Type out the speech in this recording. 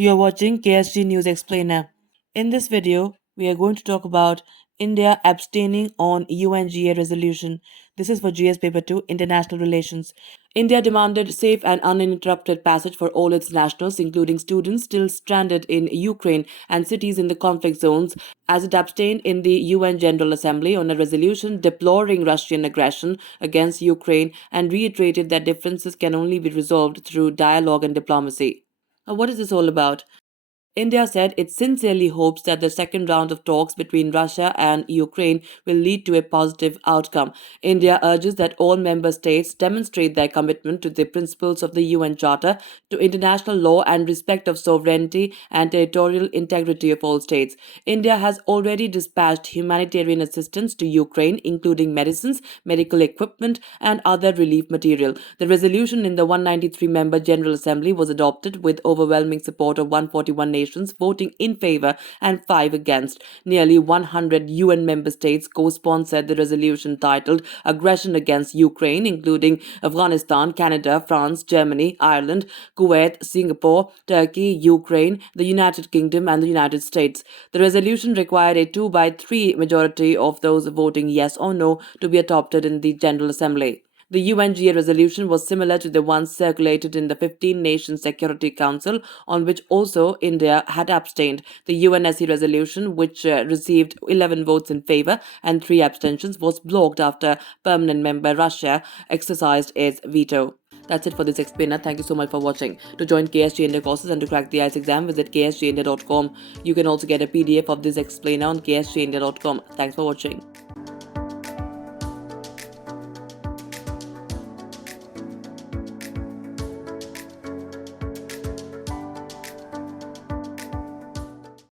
You are watching KSG News Explainer. In this video, we are going to talk about India abstaining on UNGA resolution. This is for GS Paper 2, International Relations. India demanded safe and uninterrupted passage for all its nationals, including students still stranded in Ukraine and cities in the conflict zones, as it abstained in the UN General Assembly on a resolution deploring Russian aggression against Ukraine and reiterated that differences can only be resolved through dialogue and diplomacy. Now, what is this all about? India said it sincerely hopes that the second round of talks between Russia and Ukraine will lead to a positive outcome. India urges that all member states demonstrate their commitment to the principles of the UN Charter, to international law, and respect of sovereignty and territorial integrity of all states. India has already dispatched humanitarian assistance to Ukraine, including medicines, medical equipment, and other relief material. The resolution in the 193-member General Assembly was adopted with overwhelming support of 141 nations voting in favor and 5 against. Nearly 100 UN member states co-sponsored the resolution titled Aggression Against Ukraine, including Afghanistan, Canada, France, Germany, Ireland, Kuwait, Singapore, Turkey, Ukraine, the United Kingdom, and the United States. The resolution required a 2/3 majority of those voting yes or no to be adopted in the General Assembly. The UNGA resolution was similar to the one circulated in the 15-nation Security Council, on which also India had abstained. The UNSC resolution, which received 11 votes in favor and 3 abstentions, was blocked after permanent member Russia exercised its veto. That's it for this explainer. Thank you so much for watching. To join KSG India courses and to crack the IELTS exam, visit ksgindia.com. You can also get a PDF of this explainer on ksgindia.com. Thanks for watching.